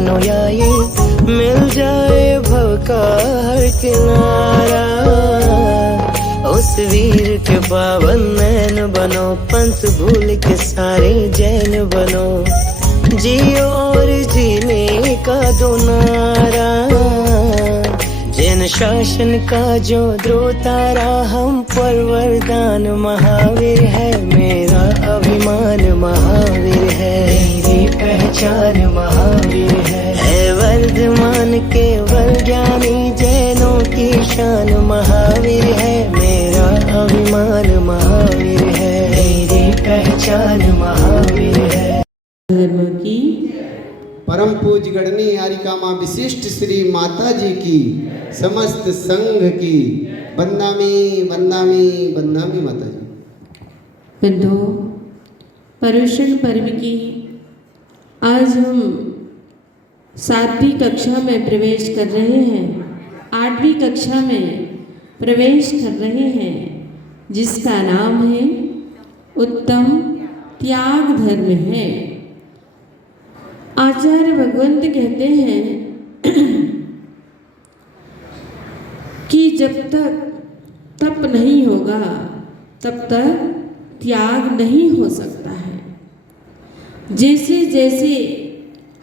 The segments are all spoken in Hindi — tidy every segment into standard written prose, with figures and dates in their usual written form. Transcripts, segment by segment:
अनुयायी मिल जाए भव का हर किनारा। उस वीर के पावन नैन बनो, पंथ भूल के सारे जैन बनो, जियो और जीने का दो नारा। जैन शासन का जो ध्रुव तारा, हम पर वरदान महावीर है, मेरा अभिमान महावीर है, मेरी पहचान महावीर है वर्धमान केवल ज्ञानी जैनों की शान महावीर है, मेरा अभिमान महावीर है, मेरी पहचान महावीर है। धर्म की परम पूज्य गणनी आरिका माँ विशिष्ट श्री माता जी की समस्त संघ की वंदामी वंदामी वंदामी माता जी। बंधु, पर्युषण पर्व की आज हम 7वीं कक्षा में प्रवेश कर रहे हैं, 8वीं कक्षा में प्रवेश कर रहे हैं, जिसका नाम है उत्तम त्याग धर्म है। आचार्य भगवंत कहते हैं कि जब तक तप नहीं होगा तब तक त्याग नहीं हो सकता है। जैसे जैसे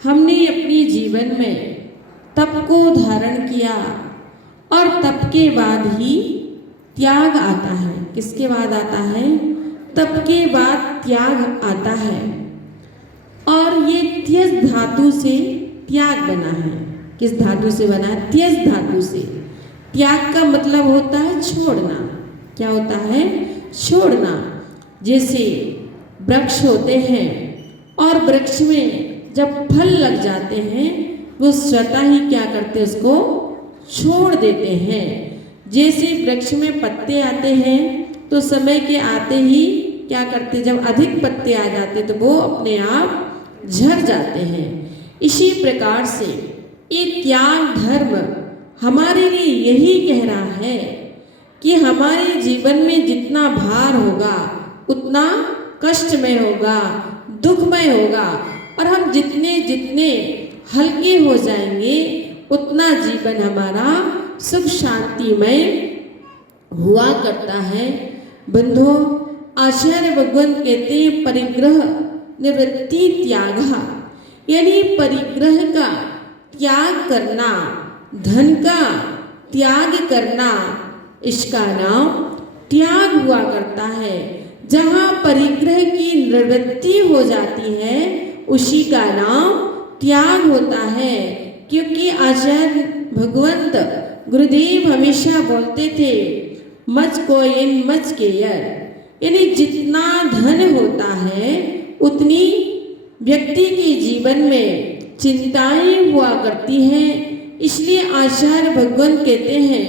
हमने अपने जीवन में तप को धारण किया और तप के बाद ही त्याग आता है। किसके बाद आता है? तप के बाद त्याग आता है। और ये त्यज धातु से त्याग बना है। किस धातु से बना है? त्यज धातु से। त्याग का मतलब होता है छोड़ना। क्या होता है? छोड़ना। जैसे वृक्ष होते हैं और वृक्ष में जब फल लग जाते हैं वो स्वतः ही क्या करते हैं? उसको छोड़ देते हैं। जैसे वृक्ष में पत्ते आते हैं तो समय के आते ही क्या करते? जब अधिक पत्ते आ जाते तो वो अपने आप झड़ जाते हैं। इसी प्रकार से ये त्याग धर्म हमारे लिए यही कह रहा है कि हमारे जीवन में जितना भार होगा उतना कष्टमय होगा, दुखमय होगा, और हम जितने जितने हल्के हो जाएंगे उतना जीवन हमारा सुख शांतिमय हुआ करता है। बंधु, आचार्य भगवंत कहते हैं परिग्रह निवृत्ति त्याग, यानी परिग्रह का त्याग करना, धन का त्याग करना, इसका नाम त्याग हुआ करता है। जहाँ परिग्रह की निवृत्ति हो जाती है उसी का नाम त्याग होता है। क्योंकि आचार्य भगवंत गुरुदेव हमेशा बोलते थे मच कोयन मच केयर, यानी जितना धन होता है उतनी व्यक्ति के जीवन में चिंताएं हुआ करती हैं। इसलिए आचार्य भगवंत कहते हैं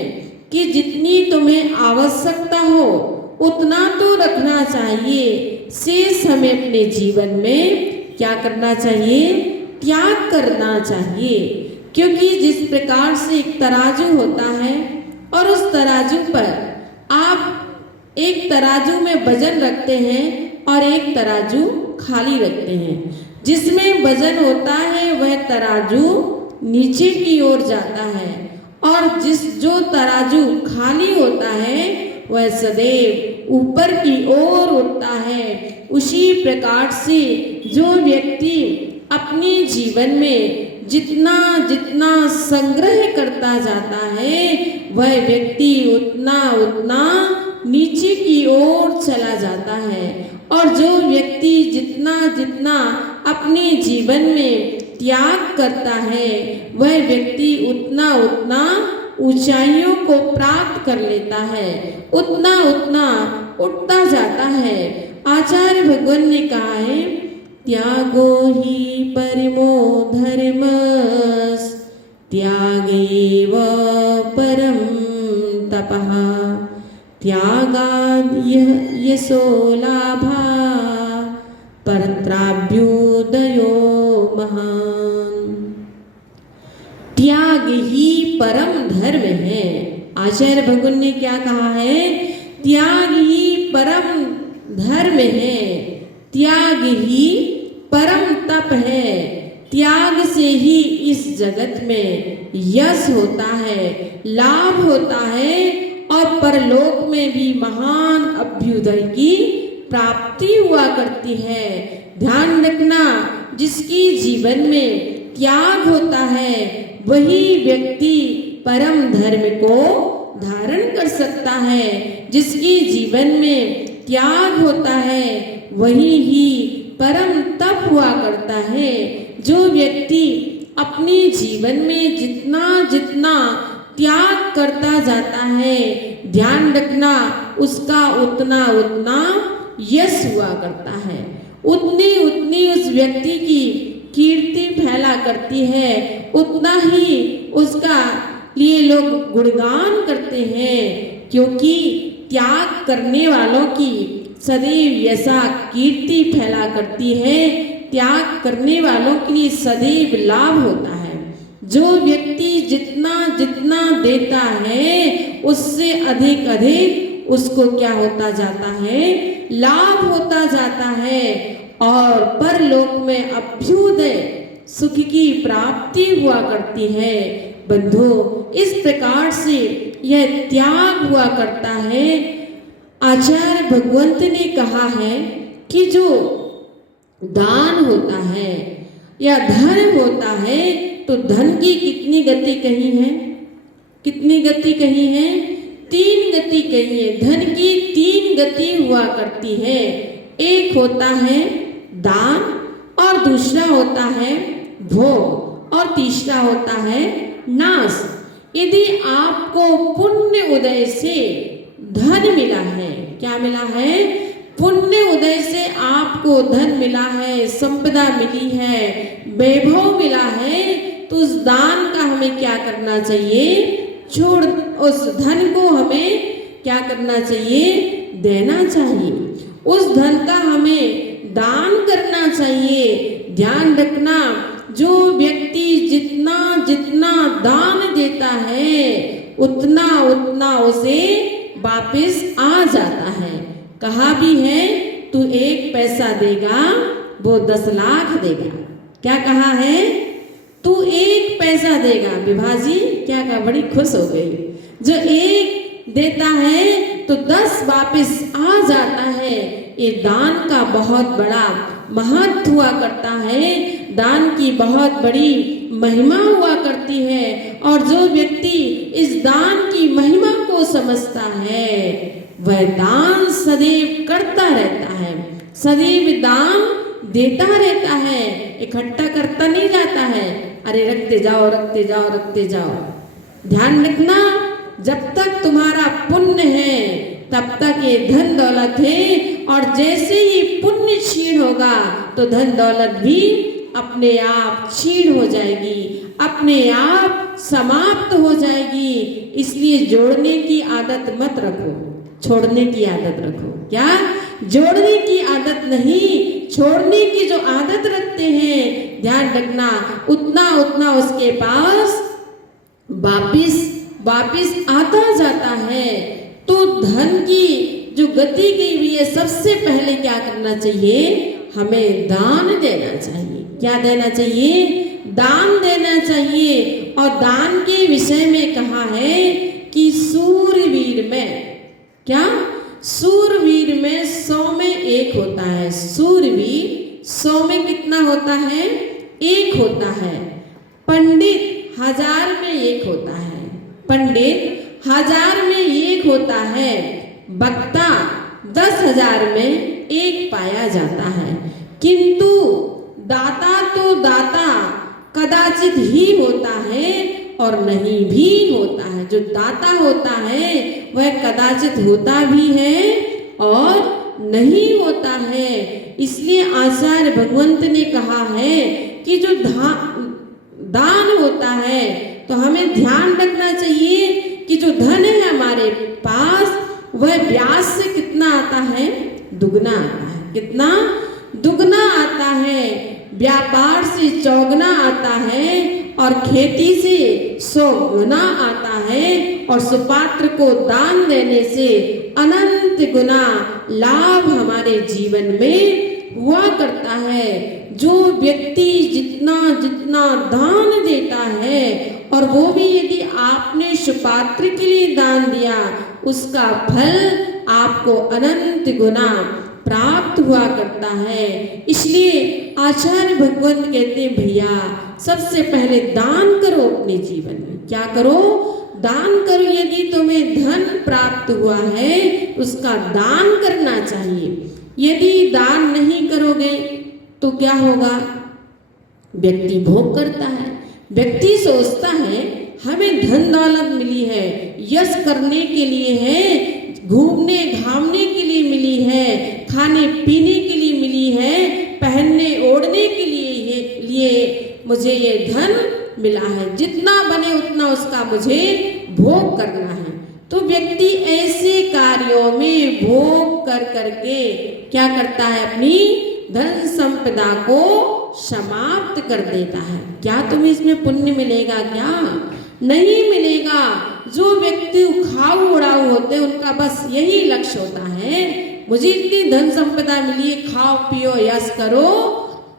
कि जितनी तुम्हें आवश्यकता हो उतना तो रखना चाहिए, शेष हमें अपने जीवन में क्या करना चाहिए? त्याग करना चाहिए। क्योंकि जिस प्रकार से एक तराजू होता है और उस तराजू पर आप एक तराजू में वजन रखते हैं और एक तराजू खाली रखते हैं। जिसमें वजन होता है वह तराजू नीचे की ओर जाता है और जो तराजू खाली होता है वह सदैव ऊपर की ओर उठता है। उसी प्रकार से जो व्यक्ति अपने जीवन में जितना जितना संग्रह करता जाता है वह व्यक्ति उतना उतना नीचे की ओर चला जाता है, और जो व्यक्ति जितना जितना अपने जीवन में त्याग करता है वह व्यक्ति उतना उतना ऊंचाइयों को प्राप्त कर लेता है, उतना उतना उठता जाता है। आचार्य भगवान ने कहा है त्यागो ही परमो धर्मस्, त्यागेव परम तपः, त्यागाद् यशो लाभा, परत्राभ्युदयो महान। त्याग ही परम धर्म है। आचार्य भगवान ने क्या कहा है? त्याग ही परम धर्म है, त्याग ही परम तप है, त्याग से ही इस जगत में यश होता है, लाभ होता है और परलोक में भी महान अभ्युदय की प्राप्ति हुआ करती है। ध्यान रखना, जिसकी जीवन में त्याग होता है वही व्यक्ति परम धर्म को धारण कर सकता है। जिसकी जीवन में त्याग होता है वही ही परम तप हुआ करता है। जो व्यक्ति अपने जीवन में जितना जितना त्याग करता जाता है, ध्यान रखना उसका उतना उतना यश हुआ करता है, उतनी उतनी उस व्यक्ति की कीर्ति फैला करती है, उतना ही उसका लिए लोग गुणगान करते हैं। क्योंकि त्याग करने वालों की सदैव ऐसा कीर्ति फैला करती है, त्याग करने वालों के लिए सदैव लाभ होता है। जो व्यक्ति जितना जितना देता है उससे अधिक अधिक उसको क्या होता जाता है, लाभ होता जाता है और परलोक में अभ्युदय सुख की प्राप्ति हुआ करती है। बंधु, इस प्रकार से यह त्याग हुआ करता है। आचार्य भगवंत ने कहा है कि जो दान होता है या धन होता है तो धन की कितनी गति कही है, कितनी गति कही है, 3 गति कही है। धन की 3 गति हुआ करती है। एक होता है दान और दूसरा होता है भोग और तीसरा होता है नाश। यदि आपको पुण्य उदय से धन मिला है, क्या मिला है, पुण्य उदय से आपको धन मिला है, संपदा मिली है, वैभव मिला है, तो उस दान का हमें क्या करना चाहिए, छोड़ उस धन को हमें क्या करना चाहिए, देना चाहिए। उस धन का हमें दान करना चाहिए। ध्यान रखना, जो व्यक्ति जितना जितना दान देता है उतना उतना उसे वापस आ जाता है। कहा भी है, तू 1 पैसा देगा वो 10 लाख देगा। क्या कहा है, तू 1 पैसा देगा। विभाजी क्या कहा, बड़ी खुश हो गई। जो 1 देता है तो 10 वापस आ जाता है। ये दान का बहुत बड़ा महत्व हुआ करता है, दान की बहुत बड़ी महिमा हुआ करती है। और जो व्यक्ति इस दान की महिमा को समझता है वह दान सदैव करता रहता है, सदैव दान देता रहता है, इकट्ठा करता नहीं जाता है। अरे रखते जाओ रखते जाओ रखते जाओ। ध्यान रखना, जब तक तुम्हारा पुण्य है तब तक ये धन दौलत है, और जैसे ही पुण्य क्षीण होगा तो धन दौलत भी अपने आप क्षीण हो जाएगी, अपने आप समाप्त हो जाएगी। इसलिए जोड़ने की आदत मत रखो, छोड़ने की आदत रखो। क्या, जोड़ने की आदत नहीं, छोड़ने की जो आदत रखते हैं, ध्यान रखना उतना उतना उसके पास वापिस आता जाता है। तो धन की जो गति की हुई है, सबसे पहले क्या करना चाहिए, हमें दान देना चाहिए। क्या देना चाहिए, दान देना चाहिए। और दान के विषय में कहा है कि सूरवीर में, क्या, सूरवीर में 100 में 1 होता है। सूरवीर 100 में कितना होता है, 1 होता है। पंडित 1000 में 1 होता है। पंडित 1000 में 1 होता है। वक्ता 10,000 में 1 पाया जाता है। किंतु दाता तो दाता कदाचित ही होता है और नहीं भी होता है। जो दाता होता है वह कदाचित होता भी है और नहीं होता है। इसलिए आचार्य भगवंत ने कहा है कि जो दान होता है तो हमें ध्यान रखना चाहिए कि जो धन है हमारे पास वह ब्याज से कितना आता है, दुगना आता है। कितना, दुगना आता है। व्यापार से 4 गुना आता है और खेती से 100 गुना आता है। और सुपात्र को दान देने से अनंत गुना लाभ हमारे जीवन में हुआ करता है। जो व्यक्ति जितना जितना दान देता है, और वो भी यदि आपने सुपात्र के लिए दान दिया, उसका फल आपको अनंत गुना प्राप्त हुआ करता है। इसलिए आचार्य भगवंत कहते हैं, भैया सबसे पहले दान करो अपने जीवन में। क्या करो? दान करो। यदि तुम्हें धन प्राप्त हुआ है, उसका दान करना चाहिए। यदि दान नहीं करोगे तो क्या होगा? व्यक्ति भोग करता है। व्यक्ति सोचता है हमें धन दौलत मिली है, यश करने के लिए है, घूमने घामने के लिए मिली है, खाने पीने के लिए मिली है, पहनने ओढ़ने के लिए मुझे ये धन मिला है। जितना बने उतना उसका मुझे भोग करना है। तो व्यक्ति ऐसे कार्यों में भोग कर करके क्या करता है? अपनी धन संपदा को समाप्त कर देता है। क्या तुम्हें इसमें पुण्य मिलेगा? क्या नहीं मिलेगा। जो व्यक्ति उखाऊ उड़ाऊ होते हैं, उनका बस यही लक्ष्य होता है, मुझे इतनी धन संपदा मिली है, खाओ पियो यश करो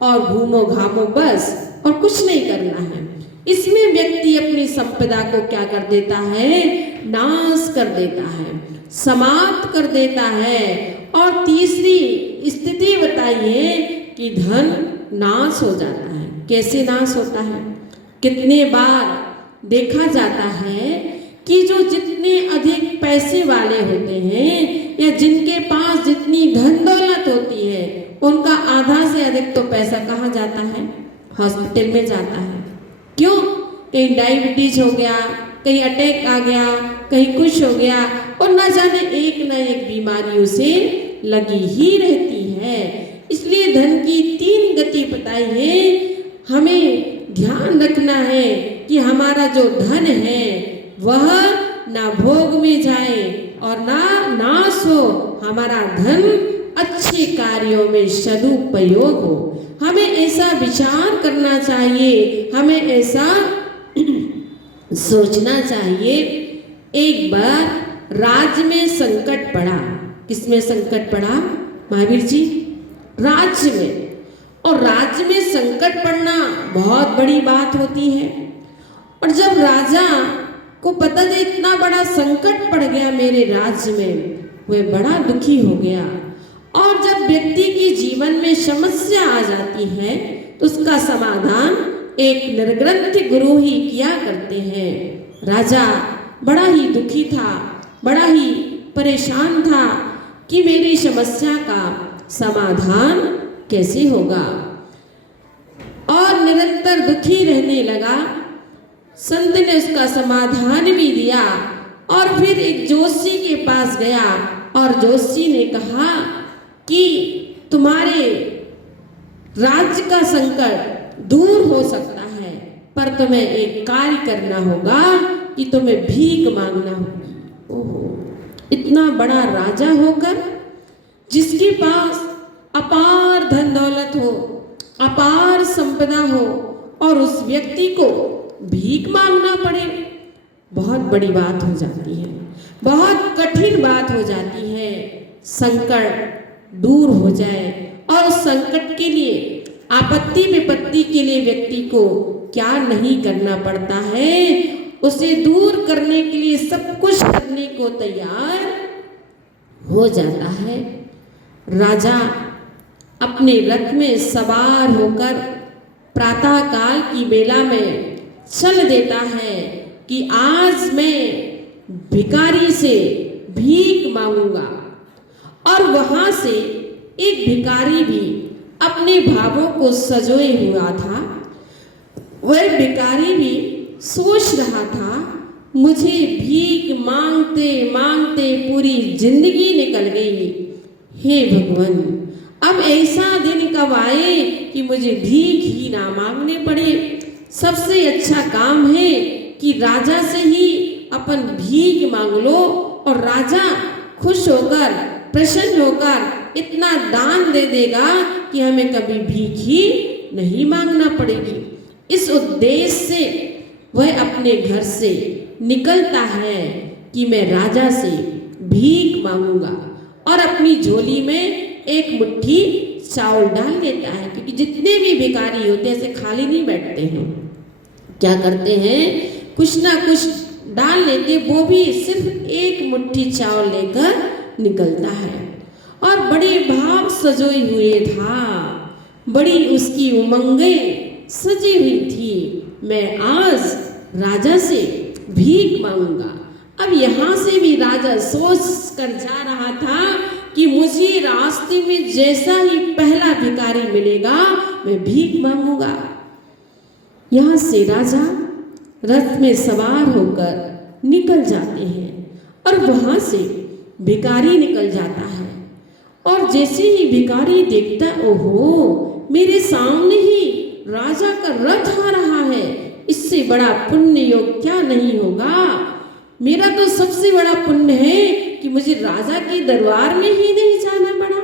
और घूमो घामो, बस, और कुछ नहीं करना है। इसमें व्यक्ति अपनी संपदा को क्या कर देता है? नाश कर देता है, समाप्त कर देता है। और तीसरी स्थिति बताइए कि धन नाश हो जाता है। कैसे नाश होता है? कितने बार देखा जाता है कि जो जितने अधिक पैसे वाले होते हैं, या जिनके पास जितनी धन दौलत होती है, उनका आधा से अधिक तो पैसा कहाँ जाता है? हॉस्पिटल में जाता है। क्यों? कहीं डायबिटीज हो गया, कहीं अटैक आ गया, कहीं कुछ हो गया, और न जाने एक न एक बीमारियों से लगी ही रहती है। इसलिए धन की 3 गति बताई है। हमें ध्यान रखना है कि हमारा जो धन है वह ना भोग में जाए और ना नाश हो। हमारा धन अच्छे कार्यों में सदुपयोग हो। हमें ऐसा विचार करना चाहिए, हमें ऐसा सोचना चाहिए। एक बार राज्य में संकट पड़ा। किसमें संकट पड़ा महावीर जी? राज्य में। और राज्य में संकट पड़ना बहुत बड़ी बात होती है। और जब राजा को पता चला इतना बड़ा संकट पड़ गया मेरे राज्य में, वह बड़ा दुखी हो गया। और जब व्यक्ति के जीवन में समस्या आ जाती है तो उसका समाधान एक निर्ग्रंथ गुरु ही किया करते हैं। राजा बड़ा ही दुखी था, बड़ा ही परेशान था कि मेरी समस्या का समाधान कैसे होगा, और निरंतर दुखी रहने लगा। संत ने उसका समाधान भी दिया, और फिर एक जोशी के पास गया, और जोशी ने कहा कि तुम्हारे राज्य का संकट दूर हो सकता है, पर तुम्हें एक कार्य करना होगा कि तुम्हें भीख मांगना होगा। ओहो, इतना बड़ा राजा होकर जिसके पास अपार धन दौलत हो, अपार संपदा हो, और उस व्यक्ति को भीख मांगना पड़े, बहुत बड़ी बात हो जाती है, बहुत कठिन बात हो जाती है। संकट दूर हो जाए, और उस संकट के लिए, आपत्ति विपत्ति के लिए व्यक्ति को क्या नहीं करना पड़ता है, उसे दूर करने के लिए सब कुछ करने को तैयार हो जाता है। राजा अपने रथ में सवार होकर प्रातः काल की बेला में चल देता है कि आज मैं भिखारी से भीख मांगूंगा। और वहां से एक भिखारी भी अपने भावों को सजोए हुआ था। वह भिखारी भी सोच रहा था, मुझे भीख मांगते मांगते पूरी जिंदगी निकल गई। हे भगवान, अब ऐसा दिन कब आए कि मुझे भीख ही ना मांगने पड़े। सबसे अच्छा काम है कि राजा से ही अपन भीख मांग लो, और राजा खुश होकर, प्रसन्न होकर इतना दान दे देगा कि हमें कभी भीख ही नहीं मांगना पड़ेगी। इस उद्देश्य से वह अपने घर से निकलता है कि मैं राजा से भीख मांगूंगा, और अपनी झोली में एक मुट्ठी चावल डाल देता है, क्योंकि जितने भी भिखारी होते हैं ऐसे खाली नहीं बैठते हैं, क्या करते हैं, कुछ ना कुछ डाल लेते, वो भी सिर्फ एक मुट्ठी चावल लेकर निकलता है। और बड़े भाव सजोई हुए था, बड़ी उसकी उमंगें सजी हुई थी, मैं आज राजा से भीख मांगूंगा। अब यहाँ से भी राजा सोच कर जा रहा था कि मुझे रास्ते में जैसा ही पहला भिखारी मिलेगा मैं भीख मांगूंगा। यहाँ से राजा रथ में सवार होकर निकल जाते हैं और वहां से भिखारी निकल जाता है। और जैसे ही भिखारी देखता, ओहो मेरे सामने ही राजा का रथ आ रहा है, इससे बड़ा पुण्य योग क्या नहीं होगा। मेरा तो सबसे बड़ा पुण्य है कि मुझे राजा के दरबार में ही नहीं जाना पड़ा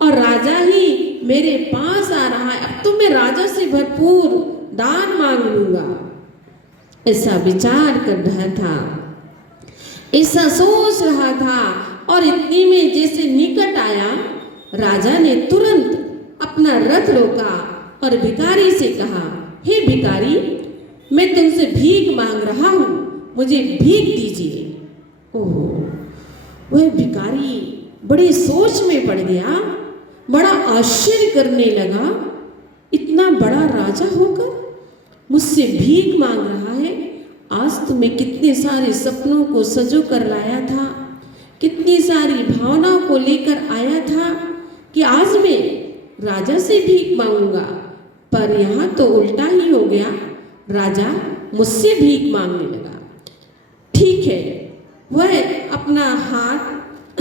और राजा ही मेरे पास आ रहा है। अब तो मैं राजा से भरपूर दान मांग लूंगा, ऐसा विचार कर रहा था, ऐसा सोच रहा था। और इतनी में जैसे निकट आया, राजा ने तुरंत अपना रथ रोका और भिखारी से कहा, हे भिखारी, मैं तुमसे भीख मांग रहा हूं, मुझे भीख दीजिए। ओहो, वह भिखारी बड़ी सोच में पड़ गया, बड़ा आश्चर्य करने लगा, इतना बड़ा राजा होकर मुझसे भीख मांग रहा है। आज तो मैं कितने सारे सपनों को सजो कर लाया था, कितनी सारी भावनाओं को लेकर आया था कि आज मैं राजा से भीख मांगूंगा, पर यहाँ तो उल्टा ही हो गया, राजा मुझसे भीख मांगने लगा। ठीक है, वह अपना हाथ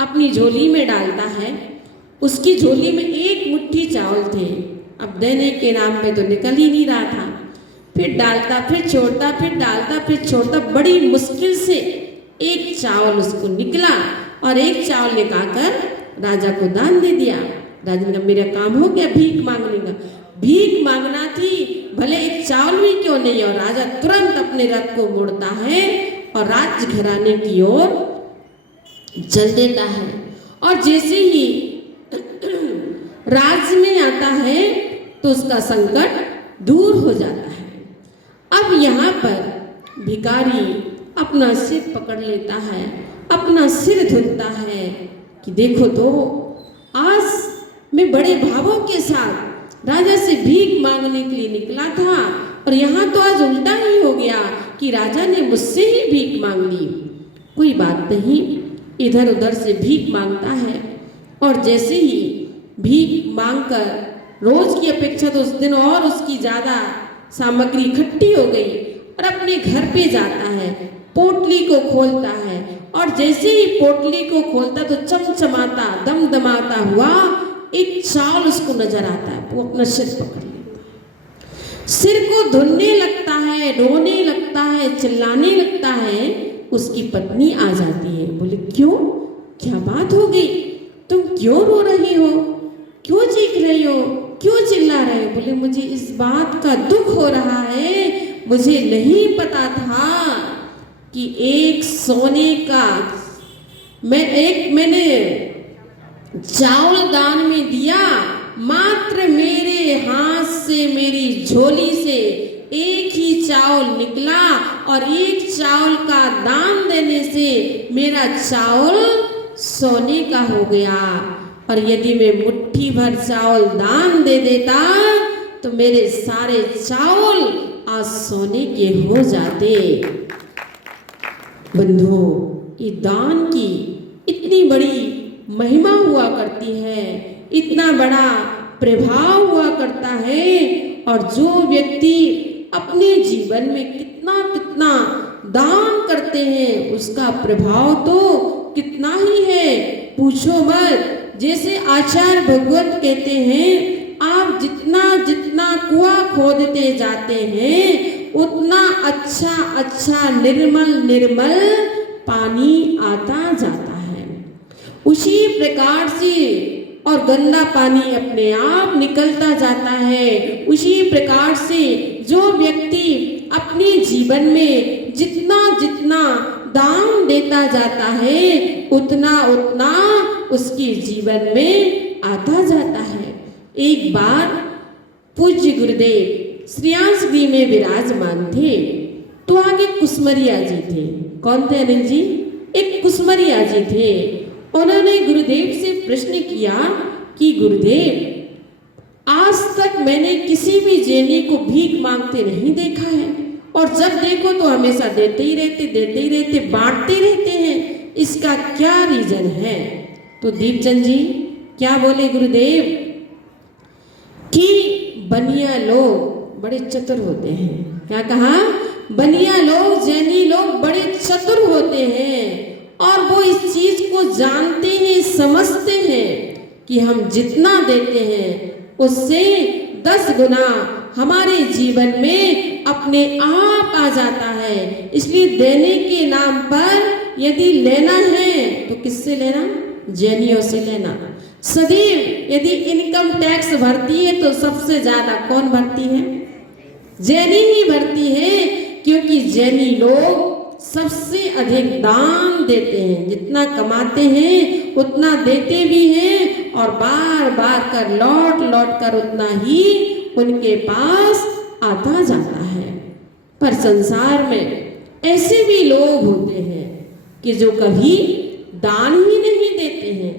अपनी झोली में डालता है, उसकी झोली में एक मुट्ठी चावल थे, अब देने के नाम पे तो निकल ही नहीं रहा था। फिर डालता, फिर छोड़ता, फिर डालता, फिर छोड़ता, बड़ी मुश्किल से एक चावल उसको निकला और एक चावल निकालकर राजा को दान दे दिया। राजा ने कहा मेरा काम हो गया भीख मांगने का, भीख मांगना थी भले एक चावल भी क्यों नहीं। और राजा तुरंत अपने रथ को मोड़ता है और राजघराने की ओर चल देता है। और जैसे ही राज्य में आता है तो उसका संकट दूर हो जाता है। अब यहाँ पर भिखारी अपना सिर पकड़ लेता है, अपना सिर धुलता है कि देखो तो आज मैं बड़े भावों के साथ राजा से भीख मांगने के लिए निकला था और यहाँ तो आज उल्टा ही हो गया कि राजा ने मुझसे ही भीख मांग ली। कोई बात नहीं, इधर उधर से भीख मांगता है और जैसे ही भीख मांगकर रोज की अपेक्षा तो उस दिन और उसकी ज़्यादा सामग्री इकट्ठी हो गई और अपने घर पे जाता है, पोटली को खोलता है और जैसे ही पोटली को खोलता तो चमचमाता दमदमाता हुआ एक चावल उसको नजर आता है। वो अपना सिर पकड़ लेता है, सिर को धुलने लगता है, रोने लगता है, चिल्लाने लगता है। उसकी पत्नी आ जाती है, बोले क्यों, क्या बात हो गई, तुम क्यों रो रही हो, क्यों चीख रही हो, क्यों चिल्ला रहे हो। बोले मुझे इस बात का दुख हो रहा है, मुझे नहीं पता था कि एक सोने का मैंने चावल दान में दिया, मात्र मेरे हाथ से मेरी झोली से एक ही चावल निकला और एक चावल का दान देने से मेरा चावल सोने का हो गया। और यदि मैं मुट्ठी भर चावल दान दे देता तो मेरे सारे चावल आज सोने के हो जाते। बंधुओं, ये दान की इतनी बड़ी महिमा हुआ करती है, इतना बड़ा प्रभाव हुआ करता है। और जो व्यक्ति अपने जीवन में कितना कितना दान करते हैं उसका प्रभाव तो कितना ही है, पूछो मत। जैसे आचार्य भगवत कहते हैं, आप जितना जितना कुआं खोदते जाते हैं उतना अच्छा अच्छा निर्मल निर्मल पानी आता जाता है। उसी प्रकार से और गंदा पानी अपने आप निकलता जाता है। उसी प्रकार से जो व्यक्ति अपने जीवन में जितना जितना दान देता जाता है उतना उतना उसके जीवन में आता जाता है। एक बार पूज्य गुरुदेव श्रेयांसगिरी में विराजमान थे, तो आगे कुसमरिया जी थे। कौन थे अनिल जी? एक कुसमरिया जी थे। उन्होंने गुरुदेव से प्रश्न किया कि गुरुदेव, आज तक मैंने किसी भी जैनी को भीख मांगते नहीं देखा है, और जब देखो तो हमेशा देते ही रहते, बांटते रहते हैं, इसका क्या रीजन है? तो दीपचंद जी क्या बोले गुरुदेव कि बनिया लोग बड़े चतुर होते हैं। क्या कहा? बनिया लोग, जैनी लोग बड़े चतुर होते हैं, और वो इस चीज को जानते हैं, समझते हैं कि हम जितना देते हैं उससे 10 गुना हमारे जीवन में अपने आप आ जाता है। इसलिए देने के नाम पर यदि लेना है तो किससे लेना? जैनियों से लेना। सदैव यदि इनकम टैक्स भरती है तो सबसे ज्यादा कौन भरती है? जैनी ही भरती है, क्योंकि जैनी लोग सबसे अधिक दान देते हैं। जितना कमाते हैं उतना देते भी हैं, और बार बार कर लौट कर उतना ही उनके पास आता जाता है। पर संसार में ऐसे भी लोग होते हैं कि जो कभी दान ही नहीं देते हैं,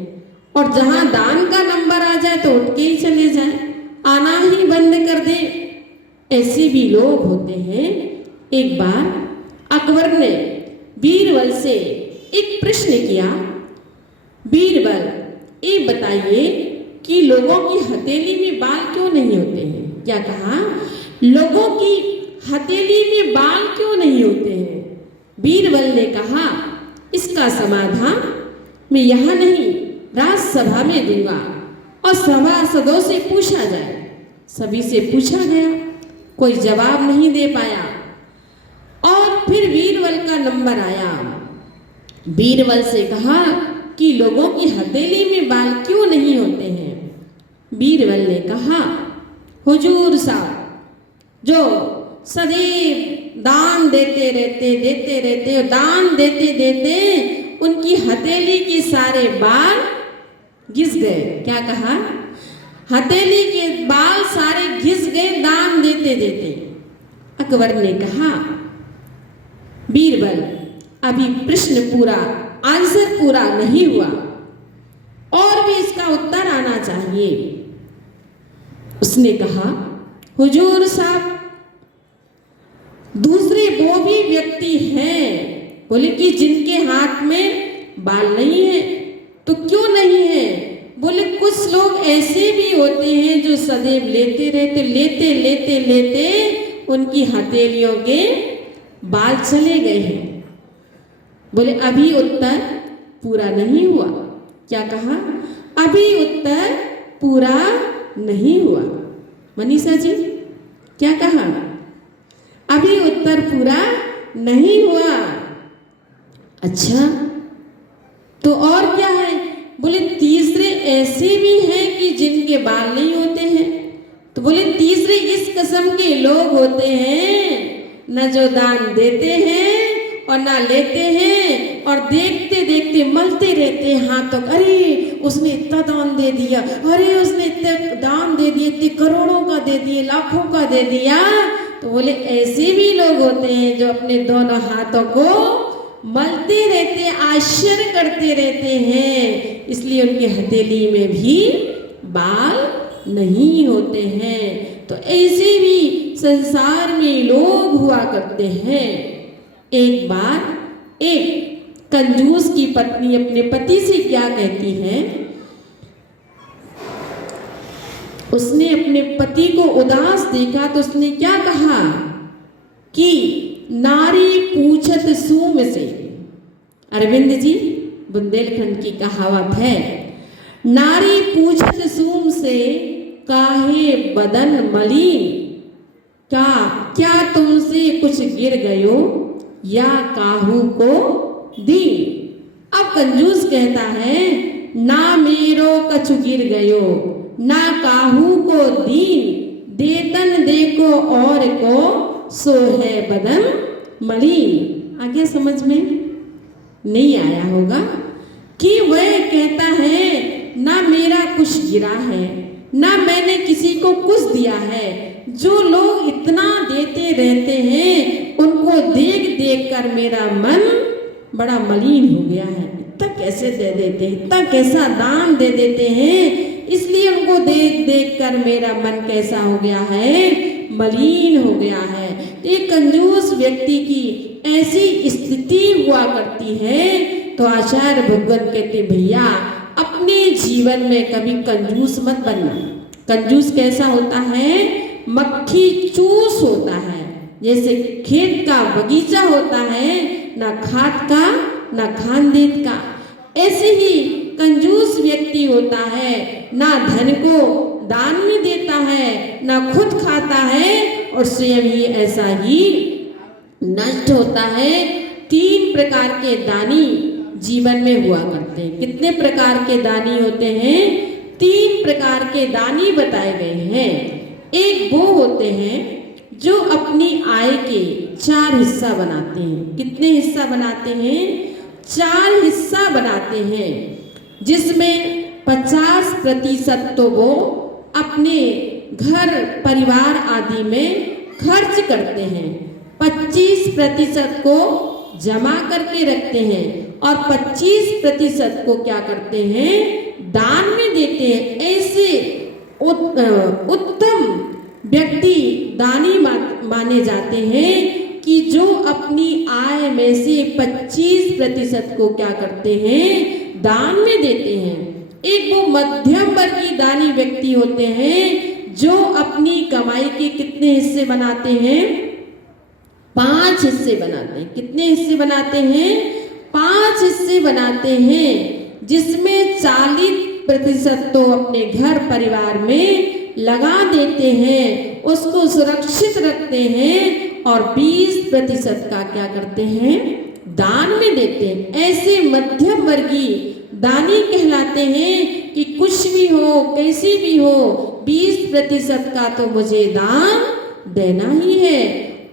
और जहां दान का नंबर आ जाए तो उठ के ही चले जाए, आना ही बंद कर दे। ऐसे भी लोग होते हैं। एक बार अकबर ने बीरबल से एक प्रश्न किया, बीरबल ये बताइए कि लोगों की हथेली में बाल क्यों नहीं होते हैं? क्या कहा? लोगों की हथेली में बाल क्यों नहीं होते हैं? बीरबल ने कहा इसका समाधान मैं यहाँ नहीं राज्यसभा में दूंगा, और सभासदों से पूछा जाए। सभी से पूछा गया, कोई जवाब नहीं दे पाया, और फिर बीरबल का नंबर आया। बीरबल से कहा कि लोगों की हथेली में बाल क्यों नहीं होते हैं? बीरबल ने कहा हुजूर साहब, जो सदैव दान देते रहते, दान देते उनकी हथेली के सारे बाल घिस गए। क्या कहा? हथेली के बाल सारे घिस गए दान देते। अकबर ने कहा बीरबल, अभी प्रश्न पूरा, आंसर पूरा नहीं हुआ, और भी इसका उत्तर आना चाहिए। उसने कहा हुजूर साहब, दूसरे वो भी व्यक्ति हैं, बोले कि जिनके हाथ में बाल नहीं है। तो क्यों नहीं है? बोले कुछ लोग ऐसे भी होते हैं जो सदैव लेते रहते, उनकी हथेलियों के बाल चले गए हैं। बोले अभी उत्तर पूरा नहीं हुआ। क्या कहा? अभी उत्तर पूरा नहीं हुआ। मनीषा जी क्या कहा? अभी उत्तर पूरा नहीं हुआ। अच्छा, तो और क्या है? बोले तीसरे ऐसे भी हैं कि जिनके बाल नहीं होते हैं। तो बोले तीसरे इस किस्म के लोग होते हैं, न जो दान देते हैं और ना लेते हैं, और देखते मलते रहते हैं हाथों। अरे उसने इतना दान दे दिया, अरे उसने इतने दान दे दिए, इतने करोड़ों का दे दिए, लाखों का दे दिया। तो बोले ऐसे भी लोग होते हैं जो अपने दोनों हाथों को मलते रहते, आश्चर्य करते रहते हैं, इसलिए उनकी हथेली में भी बाल नहीं होते हैं। तो ऐसे भी संसार में लोग हुआ करते हैं। एक बार एक कंजूस की पत्नी अपने पति से क्या कहती है? उसने अपने पति को उदास देखा तो उसने क्या कहा कि नारी पूछत सूम से। अरविंद जी बुंदेलखंड की कहावत है, नारी पूछत सूम से काहे बदन मलिन, क्या तुमसे कुछ गिर गयो या काहू को दी। अब कंजूस कहता है ना मेरो कछु गिर गयो ना काहू को दीन, देतन देखो और को सो है बदन मलिन। आगे समझ में नहीं आया होगा कि वह कहता है ना मेरा कुछ गिरा है, ना मैंने किसी को कुछ दिया है। जो लोग इतना देते रहते हैं उनको देख देख कर मेरा मन बड़ा मलिन हो गया है। इतना कैसे दे देते हैं, इतना कैसा दान दे देते हैं, इसलिए उनको देख देख कर मेरा मन कैसा हो गया है, मलिन हो गया है। एक कंजूस व्यक्ति की ऐसी स्थिति हुआ करती है। तो आचार्य भगवान कहते भैया अपने जीवन में कभी कंजूस मत बनना। कंजूस कैसा होता है, मक्खी चूस होता है। जैसे खेत का बगीचा होता है, ना खाद का ना खानदेन का, ऐसे ही कंजूस व्यक्ति होता है, ना धन को दान में देता है, ना खुद खाता है और स्वयं ही ऐसा ही नष्ट होता है। 3 प्रकार के दानी जीवन में हुआ करते हैं। कितने प्रकार के दानी होते हैं? 3 प्रकार के दानी बताए गए हैं। एक वो होते हैं जो अपनी आय के 4 हिस्सा बनाते हैं। कितने हिस्सा बनाते हैं? 4 हिस्सा बनाते हैं, जिसमें 50% तो वो अपने घर परिवार आदि में खर्च करते हैं, 25% को जमा करके रखते हैं और 25% को क्या करते हैं, दान में देते हैं। ऐसे उत्तम व्यक्ति दानी माने जाते हैं कि जो अपनी आय में से 25% को क्या करते हैं, दान में देते हैं। एक वो मध्यम वर्गीय दानी व्यक्ति होते हैं जो अपनी कमाई के कितने हिस्से बनाते हैं, 5 हिस्से बनाते हैं। कितने हिस्से बनाते हैं? 5 हिस्से बनाते हैं, जिसमें 40% तो अपने घर परिवार में लगा देते हैं, उसको सुरक्षित रखते हैं और 20% का क्या करते हैं, दान में देते हैं। ऐसे मध्यम वर्गीय दानी कहलाते हैं कि कुछ भी हो कैसी भी हो 20% का तो मुझे दान देना ही है।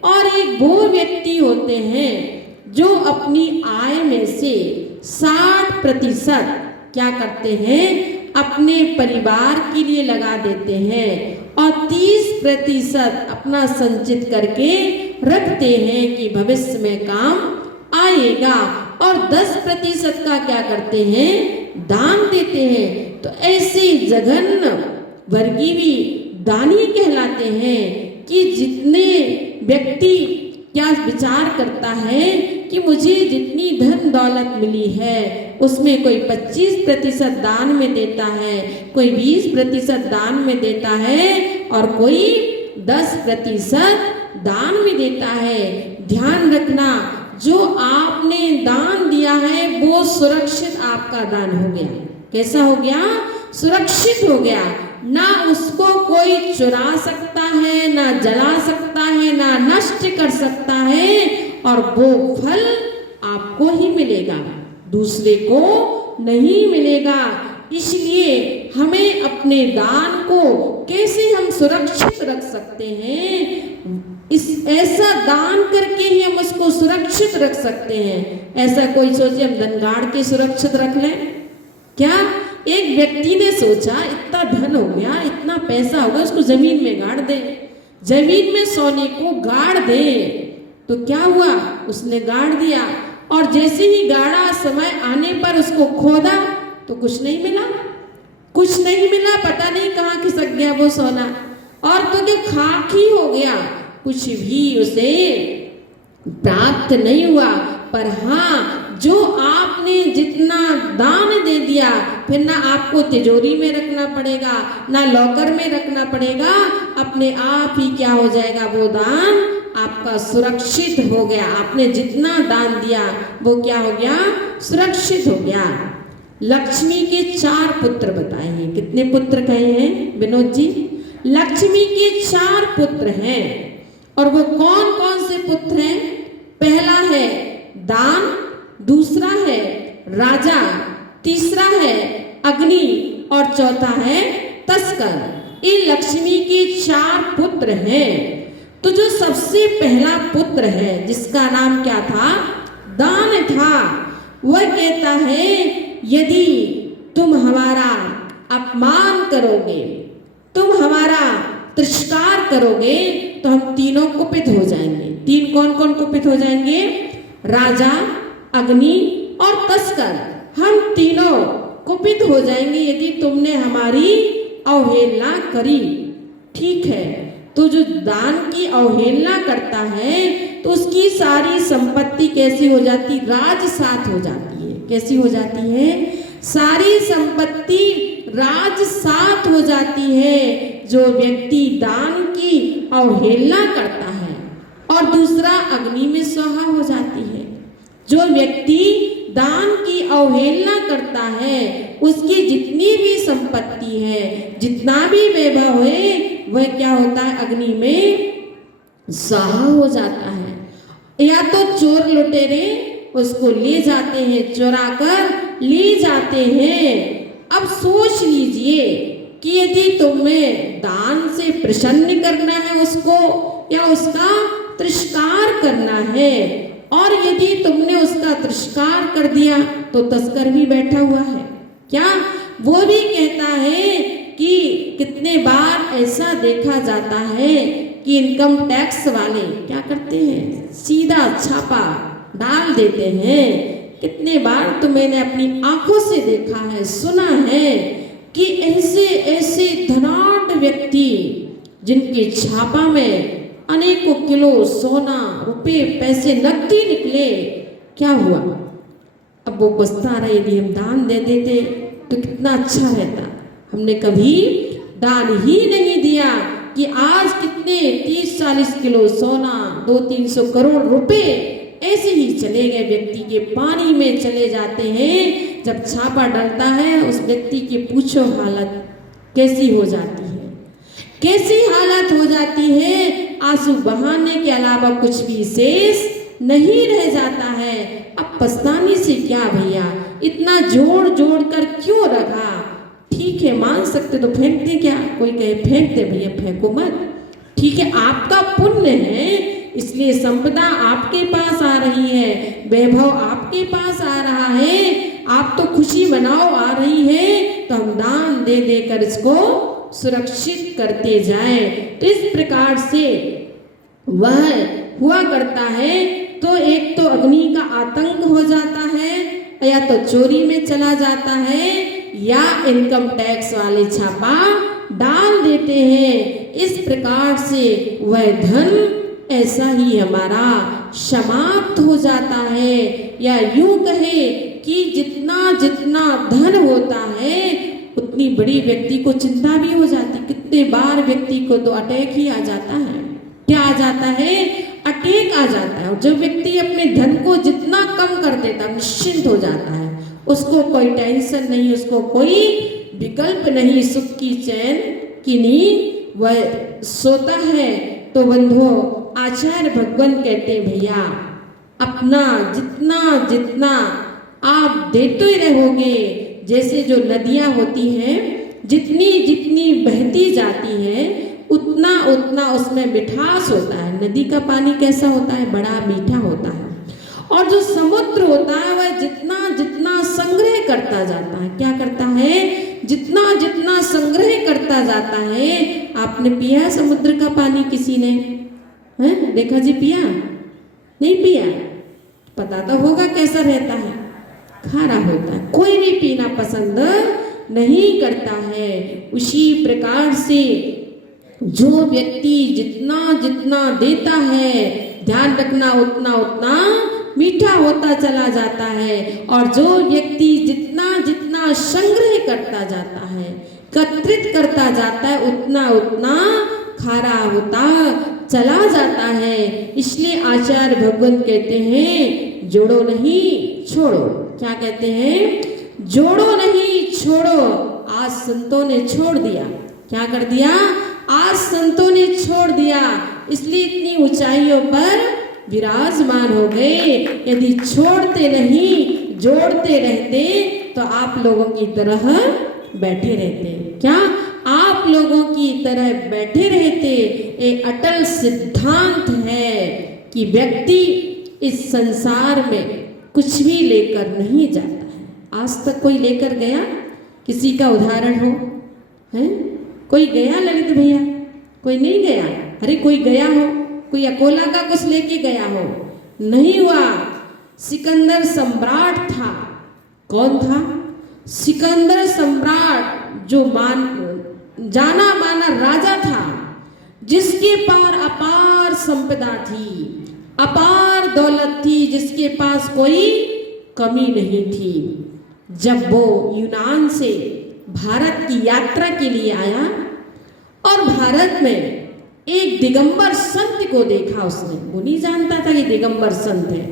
और एक वो व्यक्ति होते हैं जो अपनी आय में से 60% क्या करते हैं, अपने परिवार के लिए लगा देते हैं और 30% अपना संचित करके रखते हैं कि भविष्य में काम आएगा और 10% का क्या करते हैं, दान देते हैं। तो ऐसे जघन्य वर्गीय भी दानी कहलाते हैं कि जितने व्यक्ति क्या विचार करता है कि मुझे जितनी धन दौलत मिली है उसमें कोई 25% दान में देता है, कोई 20% दान में देता है और कोई 10% दान में देता है। ध्यान रखना, जो आपने दान दिया है वो सुरक्षित आपका दान हो गया। कैसा हो गया? सुरक्षित हो गया। ना उसको कोई चुरा सकता है, ना जला सकता है, ना नष्ट कर सकता है और वो फल आपको ही मिलेगा, दूसरे को नहीं मिलेगा। इसलिए हमें अपने दान को कैसे हम सुरक्षित रख सकते हैं, ऐसा दान करके ही हम उसको सुरक्षित रख सकते हैं। ऐसा कोई सोचे हम धन गाड़ के सुरक्षित रख लें क्या? एक व्यक्ति ने सोचा इतना धन हो गया, इतना पैसा होगा, उसको जमीन में गाड़ दे, जमीन में सोने को गाड़ दे। तो क्या हुआ? उसने गाड़ दिया और जैसे ही गाड़ा, समय आने पर उसको खोदा तो कुछ नहीं मिला, कुछ नहीं मिला। पता नहीं कहाँ खिसक गया वो सोना, और तो क्या खाक ही हो गया, कुछ भी उसे प्राप्त नहीं हुआ। पर हाँ, जो आपने जितना दान दे दिया, फिर ना आपको तिजोरी में रखना पड़ेगा, ना लॉकर में रखना पड़ेगा, अपने आप ही क्या हो जाएगा, वो दान आपका सुरक्षित हो गया। आपने जितना दान दिया वो क्या हो गया, सुरक्षित हो गया। लक्ष्मी के 4 पुत्र बताए हैं। कितने पुत्र कहे हैं विनोद जी? लक्ष्मी के 4 पुत्र हैं। और वो कौन कौन से पुत्र हैं? पहला है दान, दूसरा है राजा, तीसरा है अग्नि और चौथा है तस्कर। ये लक्ष्मी के 4 पुत्र हैं। तो जो सबसे पहला पुत्र है जिसका नाम क्या था, दान था, वह कहता है यदि तुम हमारा अपमान करोगे, तुम हमारा तिरस्कार करोगे, तो हम तीनों कुपित हो जाएंगे। तीन कौन कौन कुपित हो जाएंगे? राजा, अग्नि और तस्कर। हम तीनों कुपित हो जाएंगे यदि तुमने हमारी अवहेलना करी। ठीक है, तो जो दान की अवहेलना करता है तो उसकी सारी संपत्ति कैसी हो जाती? राजसात हो जाती है। कैसी हो जाती है? सारी संपत्ति राजसात हो जाती है जो व्यक्ति दान की अवहेलना करता है। और दूसरा, अग्नि में स्वाहा हो जाती है। जो व्यक्ति दान की अवहेलना करता है उसकी जितनी भी संपत्ति है, जितना भी वैभव है, वह क्या होता है? अग्नि में स्वाहा हो जाता है। या तो चोर लुटेरे उसको ले जाते हैं, चुरा कर ले जाते हैं। अब सोच लीजिए कि यदि तुम्हें दान से प्रसन्न करना है उसको या उसका तिरस्कार करना है, और यदि तुमने उसका तिरस्कार कर दिया तो तस्कर भी बैठा हुआ है। क्या वो भी कहता है कि कितने बार ऐसा देखा जाता है कि इनकम टैक्स वाले क्या करते हैं? सीधा छापा डाल देते हैं। कितने बार तो मैंने अपनी आंखों से देखा है, सुना है कि ऐसे ऐसे धनाढ्य व्यक्ति जिनके छापा में अनेकों किलो सोना, रुपए, पैसे, नकदी निकले, क्या हुआ? अब वो बचता रहे। यदि हम दान दे देते तो कितना अच्छा रहता। हमने कभी दान ही नहीं दिया कि आज कितने 30-40 किलो सोना, 200-300 करोड़ रुपए ऐसे ही चले गए, व्यक्ति के पानी में चले जाते हैं। जब छापा डलता है उस व्यक्ति की पूछो हालत कैसी हो जाती है, कैसी हालत हो जाती है। आंसू बहाने के अलावा कुछ भी शेष नहीं रह जाता है। अब पछताने से क्या भैया, इतना जोड़ जोड़ कर क्यों रखा? ठीक है, मान सकते तो फेंक दे। क्या कोई कहे फेंक दे? भैया फेंको मत। ठीक है, आपका पुण्य है इसलिए संपदा आपके पास आ रही है, वैभव आपके पास आ रहा है, आप तो खुशी मनाओ आ रही है, तो हम दान दे देकर इसको सुरक्षित करते जाएं। तो इस प्रकार से वह हुआ करता है। तो एक तो अग्नि का आतंक हो जाता है, या तो चोरी में चला जाता है, या इनकम टैक्स वाले छापा डाल देते हैं। इस प्रकार से वह धन ऐसा ही हमारा समाप्त हो जाता है। या यूं कहे कि जितना जितना धन होता है उतनी बड़ी व्यक्ति को चिंता भी हो जाती। कितने बार व्यक्ति को तो अटैक ही आ जाता है। क्या आ जाता है? अटैक आ जाता है। और जो व्यक्ति अपने धन को जितना कम कर देता है, निश्चिंत हो जाता है, उसको कोई टेंशन नहीं, उसको कोई विकल्प नहीं, सुख की चैन की नींद वह सोता है। तो बंधुओं, आचार्य भगवान कहते भैया अपना जितना जितना आप देते ही रहोगे, जैसे जो नदियां होती हैं जितनी जितनी बहती जाती है उतना उतना उसमें मिठास होता है। नदी का पानी कैसा होता है? बड़ा मीठा होता है। और जो समुद्र होता है वह जितना जितना संग्रह करता जाता है, क्या करता है? जितना जितना संग्रह करता जाता है। आपने पिया समुद्र का पानी? किसी ने है देखा जी पिया? नहीं पिया? पता तो होगा कैसा रहता है, खारा होता है। कोई भी पीना पसंद नहीं करता है। उसी प्रकार से जो व्यक्ति जितना जितना देता है, ध्यान रखना उतना उतना मीठा होता चला जाता है। और जो व्यक्ति जितना जितना संग्रह करता जाता है, एकत्रित करता जाता है, उतना उतना खारा होता चला जाता है। इसलिए आचार्य भगवान कहते हैं जोड़ो नहीं छोड़ो। क्या कहते हैं? जोड़ो नहीं छोड़ो। आज संतों ने छोड़ दिया। क्या कर दिया? आज संतों ने छोड़ दिया, इसलिए इतनी ऊंचाइयों पर विराजमान हो गए। यदि छोड़ते नहीं, जोड़ते रहते तो आप लोगों की तरह बैठे रहते। क्या आप लोगों की तरह बैठे रहते? एक अटल सिद्धांत है कि व्यक्ति इस संसार में कुछ भी लेकर नहीं जाता है। आज तक कोई लेकर गया? किसी का उदाहरण हो, है? कोई गया ललित भैया? कोई नहीं गया? अरे कोई गया हो, कोई अकोला का कुछ लेके गया हो? नहीं हुआ। सिकंदर सम्राट था। कौन था? सिकंदर सम्राट, जो जाना माना राजा था, जिसके पास अपार संपदा थी, अपार दौलत थी, जिसके पास कोई कमी नहीं थी। जब वो यूनान से भारत की यात्रा के लिए आया और भारत में एक दिगंबर संत को देखा उसने, वो नहीं जानता था कि दिगंबर संत है,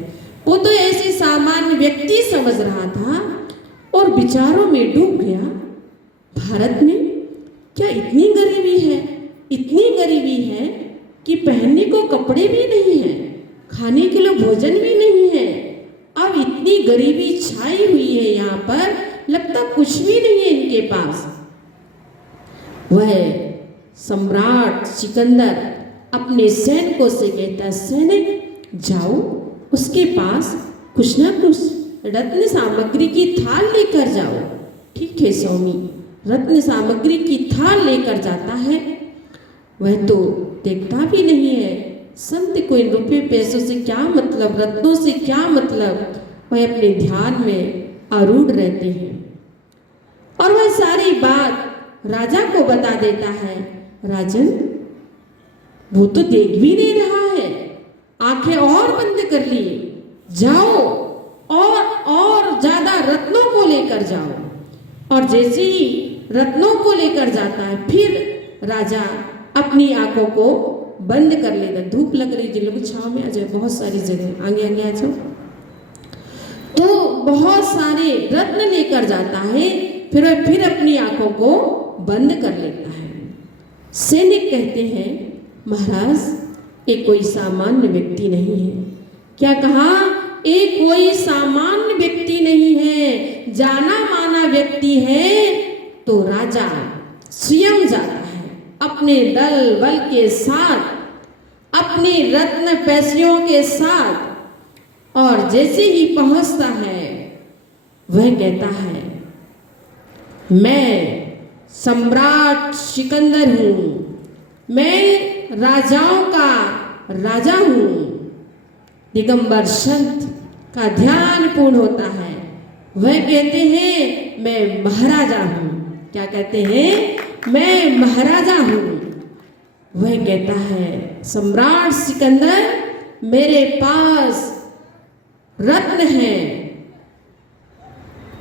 वो तो ऐसे सामान्य व्यक्ति समझ रहा था और विचारों में डूब गया। भारत में क्या इतनी गरीबी है? इतनी गरीबी है कि पहनने को कपड़े भी नहीं है, खाने के लिए भोजन भी नहीं है। अब इतनी गरीबी छाई हुई है यहाँ पर, लगता कुछ भी नहीं है इनके पास। वह सम्राट सिकंदर अपने सैनिकों से कहता है, सैनिक जाओ उसके पास कुछ ना कुछ रत्न सामग्री की थाल लेकर जाओ। ठीक है स्वामी, रत्न सामग्री की थाल लेकर जाता है। वह तो देखता भी नहीं है, संत को इन रुपये पैसों से क्या मतलब, रत्नों से क्या मतलब। वह अपने ध्यान में आरूढ़ रहते हैं और वह सारी बात राजा को बता देता है। राजन, वो तो देख भी नहीं रहा है, आंखें और बंद कर ली, जाओ और ज्यादा रत्नों को लेकर जाओ। और जैसे ही रत्नों को लेकर जाता है, फिर राजा अपनी आंखों को बंद कर लेता। धूप लग रही, जिन लोग छांव में आ जाए, बहुत सारी जगह आगे आगे आ जाओ। तो बहुत सारे रत्न लेकर जाता है, फिर वह फिर अपनी आंखों को बंद कर लेता है। सैनिक कहते हैं, महाराज ये कोई सामान्य व्यक्ति नहीं है। क्या कहा? एक कोई सामान्य व्यक्ति नहीं है, जाना माना व्यक्ति है। तो राजा स्वयं जाता है अपने दल बल के साथ, अपने रत्न पैसियों के साथ, और जैसे ही पहुंचता है वह कहता है, मैं सम्राट सिकंदर हूँ, मैं राजाओं का राजा हूँ। दिगंबर संत का ध्यान पूर्ण होता है। वह कहते हैं, मैं महाराजा हूँ। क्या कहते हैं? मैं महाराजा हूँ। वह कहता है, सम्राट सिकंदर, मेरे पास रत्न है।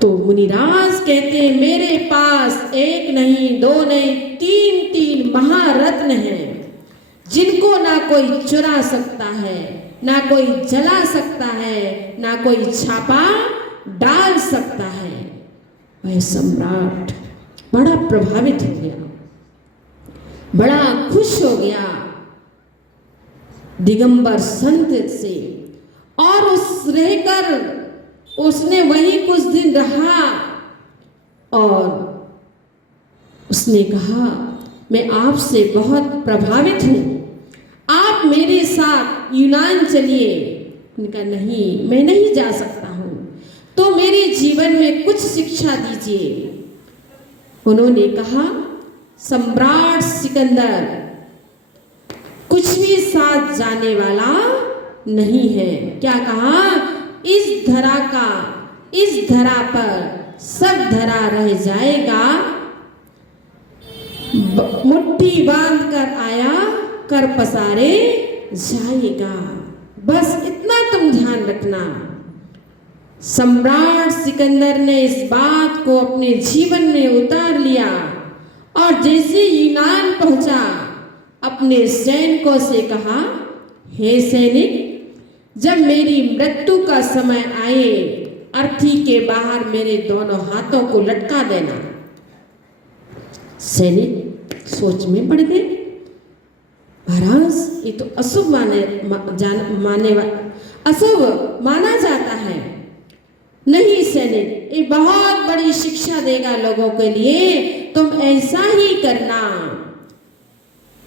तो मुनिराज कहते हैं, मेरे पास एक नहीं, दो नहीं, तीन महारत्न हैं, जिनको ना कोई चुरा सकता है, ना कोई जला सकता है, ना कोई छापा डाल सकता है। वह सम्राट बड़ा प्रभावित हो गया, बड़ा खुश हो गया दिगंबर संत से, और उसने वहीं कुछ दिन रहा और उसने कहा, मैं आपसे बहुत प्रभावित हूँ, आप मेरे साथ यूनान चलिए। उन्होंने कहा, नहीं, मैं नहीं जा सकता हूँ, तो मेरे जीवन में कुछ शिक्षा दीजिए। उन्होंने कहा, सम्राट सिकंदर कुछ भी साथ जाने वाला नहीं है। क्या कहा? इस धरा पर सब धरा रह जाएगा, मुट्ठी बांध कर आया कर पसारे जाएगा। बस इतना तुम ध्यान रखना। सम्राट सिकंदर ने इस बात को अपने जीवन में उतार लिया और जैसे यूनान पहुंचा, अपने सैनिकों से कहा, हे सैनिक, जब मेरी मृत्यु का समय आए, अर्थी के बाहर मेरे दोनों हाथों को लटका देना। सैनिक सोच में पड़ गए, महाराज ये तो अशुभ अशुभ माना जाता है। नहीं सैनिक, ये बहुत बड़ी शिक्षा देगा लोगों के लिए, तुम ऐसा ही करना।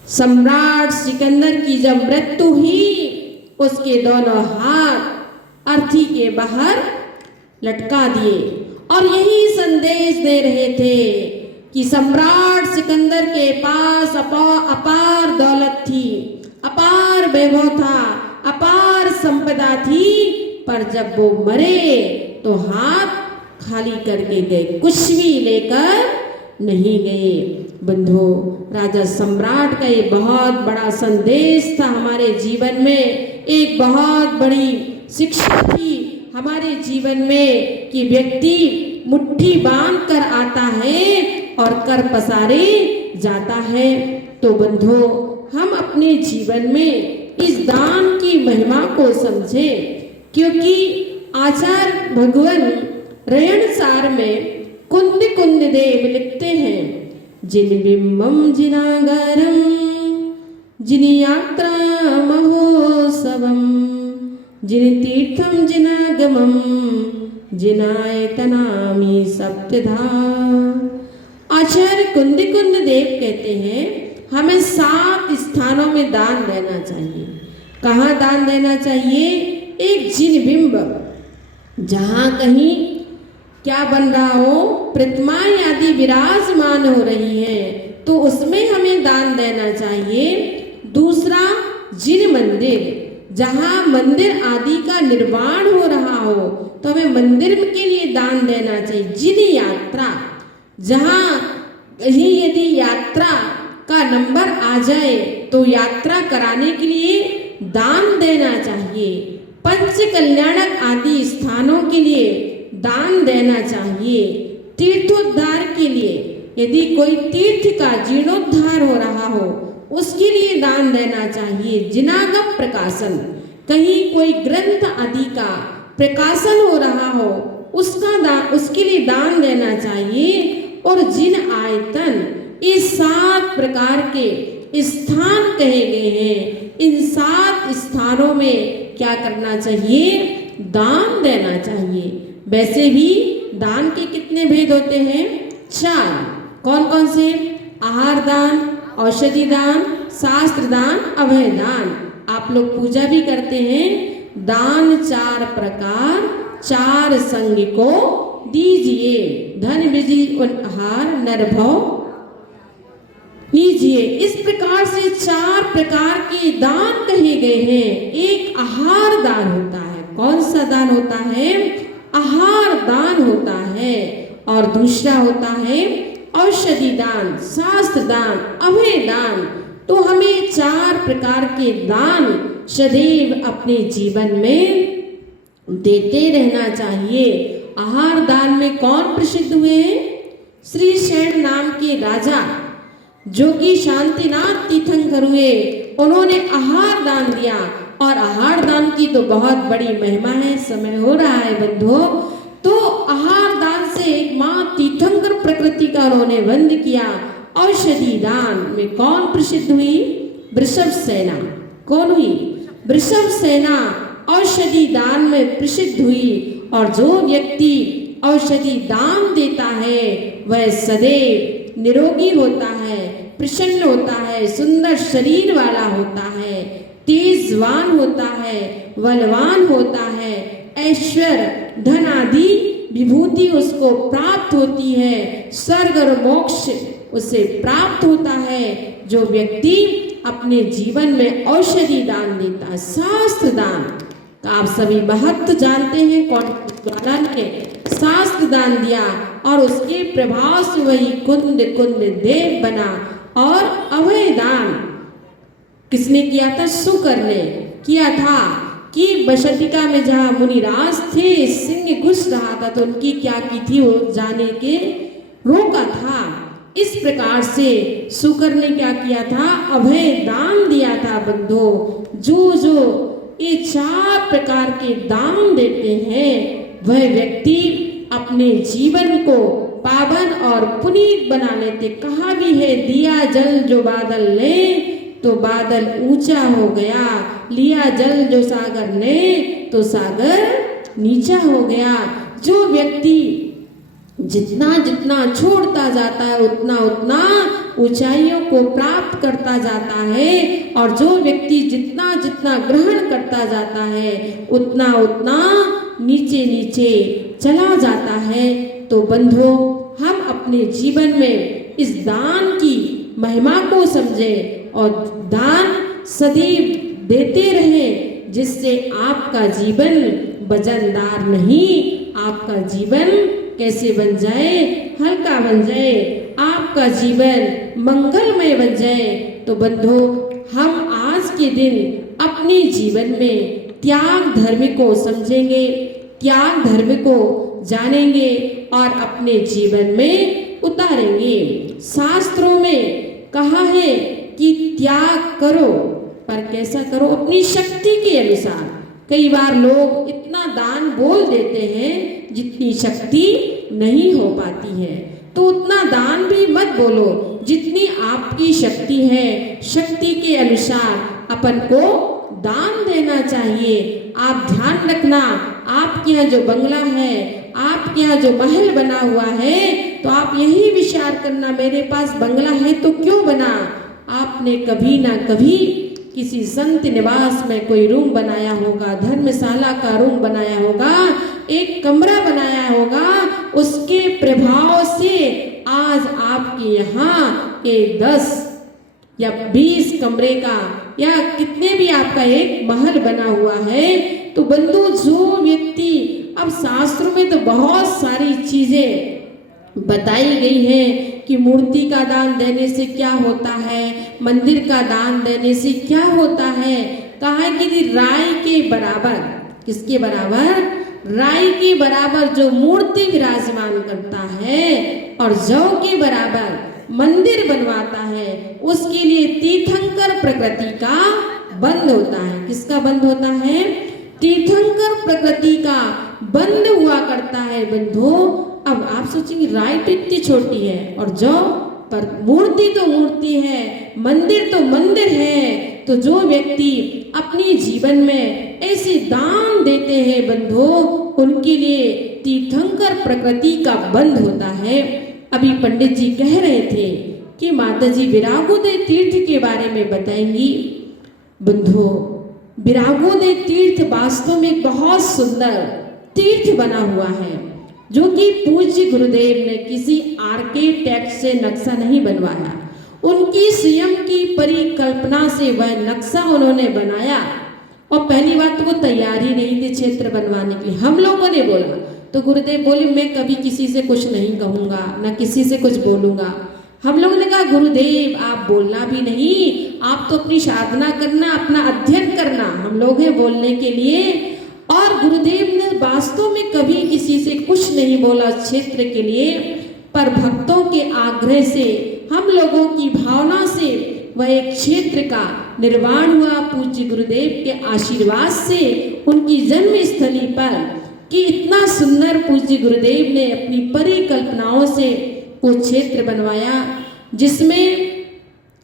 सम्राट सिकंदर की जब मृत्यु हुई, उसके दोनों हाथ अर्थी के बाहर लटका दिए और यही संदेश दे रहे थे कि सम्राट सिकंदर के पास अपार दौलत थी, अपार वैभव था, अपार संपदा थी, पर जब वो मरे तो हाथ खाली करके गए, कुछ भी लेकर नहीं गए। बंधुओं, राजा सम्राट का ये बहुत बड़ा संदेश था हमारे जीवन में, एक बहुत बड़ी शिक्षा थी हमारे जीवन में कि व्यक्ति मुट्ठी बांध कर आता है और कर पसारे जाता है। तो बंधुओं, हम अपने जीवन में इस दान की महिमा को समझें, क्योंकि आचार्य भगवान रयनसार में कुंद कुंद देव लिखते हैं, जिन बिंबम जिनागरम जिन यात्रा महोत्सवम जिन तीर्थम जिनागमम जिनायतनामी सप्तधा। आचार्य कुंद कुंद देव कहते हैं हमें 7 स्थानों में दान देना चाहिए। कहाँ दान देना चाहिए? एक जिन बिंब, जहाँ कहीं क्या बन रहा हो, प्रतिमाएं आदि विराजमान हो रही है, तो उसमें हमें दान देना चाहिए। दूसरा, जिन मंदिर, जहाँ मंदिर आदि का निर्माण हो रहा हो तो हमें मंदिर के लिए दान देना चाहिए। जिन यात्रा, जहाँ कहीं यदि यात्रा का नंबर आ जाए तो यात्रा कराने के लिए दान देना चाहिए। पंच कल्याणक आदि स्थानों के लिए दान देना चाहिए। तीर्थोद्धार के लिए, यदि कोई तीर्थ का जीर्णोद्धार हो रहा हो उसके लिए दान देना चाहिए। जिनागम प्रकाशन, कहीं कोई ग्रंथ आदि का प्रकाशन हो रहा हो उसके लिए दान देना चाहिए। और जिन आयतन, इस 7 प्रकार के स्थान कहे गए हैं, इन 7 स्थानों में क्या करना चाहिए? दान देना चाहिए। वैसे भी दान के कितने भेद होते हैं? 4। कौन कौन से? आहार दान, औषधि दान, शास्त्र दान, अभय दान। आप लोग पूजा भी करते हैं। दान 4 प्रकार 4 संग को दीजिए, धन विधि आहार नरभव लीजिए। इस प्रकार से 4 प्रकार के दान कहे गए हैं। एक आहार दान होता है। कौन सा दान होता है? आहार दान होता है। और दूसरा होता है औषधि दान, शास्त्र दान, अभय दान। तो हमें 4 प्रकार के दान सदैव अपने जीवन में देते रहना चाहिए। आहार दान में कौन प्रसिद्ध हुए? श्री सेन नाम के राजा जो कि शांतिनाथ तीर्थंकर हुए, उन्होंने आहार दान दिया। और आहार दान की तो बहुत बड़ी महिमा है। समय हो रहा है बंधुओं, तो आहार दान से मां तीर्थंकर प्रकृति का उन्होंने वंद किया। औषधि दान में कौन प्रसिद्ध हुई? वृषभ सेना। कौन हुई? वृषभ सेना औषधि दान में प्रसिद्ध हुई। और जो व्यक्ति औषधि दान देता है वह सदैव निरोगी होता है, प्रसन्न होता है, सुंदर शरीर वाला होता है, तेजवान होता है, बलवान होता है, ऐश्वर्य धन आदि विभूति उसको प्राप्त होती है, स्वर्ग और मोक्ष उसे प्राप्त होता है। जो व्यक्ति अपने जीवन में औषधि दान देता है, शास्त्र दान का आप सभी महत्व जानते हैं। कौन द्वारा ने शास्त्र दान दिया और उसके प्रभाव से वही कुंद कुंद देव बना। और अभय दान किसने किया था? शुक्र ने किया था कि बसंतिका में जहाँ मुनिराज थे, सिंह घुस रहा था तो उनकी क्या की थी? वो जाने के रोका था। इस प्रकार से शुक्र ने क्या किया था? अभय दान दिया था। बंधु, जो ये 4 प्रकार के दान देते हैं वह व्यक्ति अपने जीवन को पावन और पुनीत बना लेते। कहा भी है, दिया जल जो बादल ले तो बादल ऊंचा हो गया, लिया जल जो सागर ने तो सागर नीचा हो गया। जो व्यक्ति जितना जितना छोड़ता जाता है उतना उतना ऊंचाइयों को प्राप्त करता जाता है। और जो व्यक्ति जितना जितना ग्रहण करता जाता है उतना उतना नीचे नीचे चला जाता है। तो बंधुओं, हम अपने जीवन में इस दान की महिमा को समझें और दान सदैव देते रहें, जिससे आपका जीवन वजनदार नहीं, आपका जीवन कैसे बन जाए, हल्का बन जाए, आपका जीवन मंगलमय बन जाए। तो बंधुओं, हम आज के दिन अपने जीवन में त्याग धर्म को समझेंगे, त्याग धर्म को जानेंगे और अपने जीवन में उतारेंगे। शास्त्रों में कहा है कि त्याग करो, पर कैसा करो, अपनी शक्ति के अनुसार। कई बार लोग इतना दान बोल देते हैं जितनी शक्ति नहीं हो पाती है, तो उतना दान भी मत बोलो जितनी आपकी शक्ति है। शक्ति के अनुसार अपन को दान देना चाहिए। आप ध्यान रखना, आपके यहाँ जो बंगला है, आपके यहाँ जो महल बना हुआ है, तो आप यही विचार करना, मेरे पास बंगला है तो क्यों बना। आपने कभी ना कभी किसी संत निवास में कोई रूम बनाया होगा, धर्मशाला का रूम बनाया होगा, एक कमरा बनाया होगा। उसके प्रभाव से आज आपके यहाँ एक 10 या 20 कमरे का या कितने भी आपका एक महल बना हुआ है। तो बंधु, जो व्यक्ति, अब शास्त्रों में तो बहुत सारी चीजें बताई गई है कि मूर्ति का दान देने से क्या होता है, मंदिर का दान देने से क्या होता है। कहा है कि राई के बराबर, किसके बराबर, राई के बराबर जो मूर्ति विराजमान करता है और जौ के बराबर मंदिर बनवाता है, उसके लिए तीर्थंकर प्रकृति का बंद होता है। किसका बंद होता है, तीर्थंकर प्रकृति का बंद हुआ करता है। बंधु, अब आप सोचेंगे राय तो इतनी छोटी है और जो, पर मूर्ति तो मूर्ति है, मंदिर तो मंदिर है। तो जो व्यक्ति अपने जीवन में ऐसे दान देते हैं बंधु, उनके लिए तीर्थंकर प्रकृति का बंद होता है। अभी पंडित जी कह रहे थे कि माता जी विरागोदय तीर्थ के बारे में बताएंगी। बंधु, विरागोदय तीर्थ वास्तव में बहुत सुंदर तीर्थ बना हुआ है, जो कि पूज्य गुरुदेव ने किसी आर्किटेक्ट से नक्शा नहीं बनवाया, उनकी स्वयं की परिकल्पना से वह नक्शा उन्होंने बनाया। और पहली बात तो वो तैयार ही नहीं थे क्षेत्र बनवाने के लिए। हम लोगों ने बोला तो गुरुदेव बोले मैं कभी किसी से कुछ नहीं कहूँगा, न किसी से कुछ बोलूँगा। हम लोगों ने कहा गुरुदेव आप बोलना भी नहीं, आप तो अपनी साधना करना, अपना अध्ययन करना, हम लोग हैं बोलने के लिए। और गुरुदेव ने वास्तव में कभी किसी से कुछ नहीं बोला क्षेत्र के लिए, पर भक्तों के आग्रह से, हम लोगों की भावना से वह एक क्षेत्र का निर्माण हुआ पूज्य गुरुदेव के आशीर्वाद से, उनकी जन्म स्थली पर, कि इतना सुंदर पूज्य गुरुदेव ने अपनी परिकल्पनाओं से वो क्षेत्र बनवाया, जिसमें